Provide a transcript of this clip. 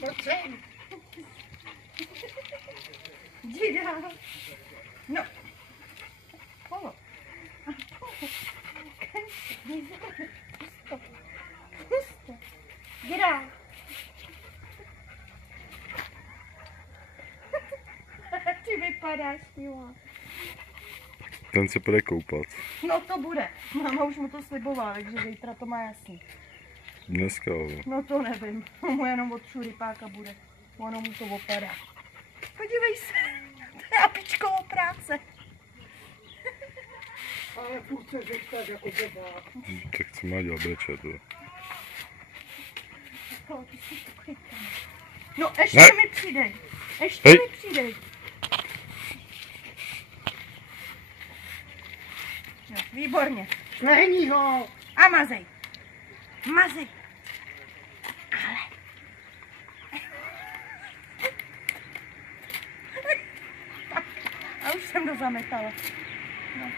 Pojď sem. Jdi dál. No. Polo. Pusto. Jdi dál. Ty vypadáš, milá. Ten se půjde koupat. No to bude. Máma už mu to slibovala, takže zítra to má jasný. Dneska, ale. No to nevím. Mu jenom od šuripáka bude. Ono mu to opadá. Podívej se. To je apičková práce. Ale furt se řek tak jako blbá. Tak co má dělat, breče to? No ještě Ne. mi přidej. Ještě Hej. mi přidej. No, výborně. Není ho! A mazej. Mazej. Ale. A už jsem to zametala. No.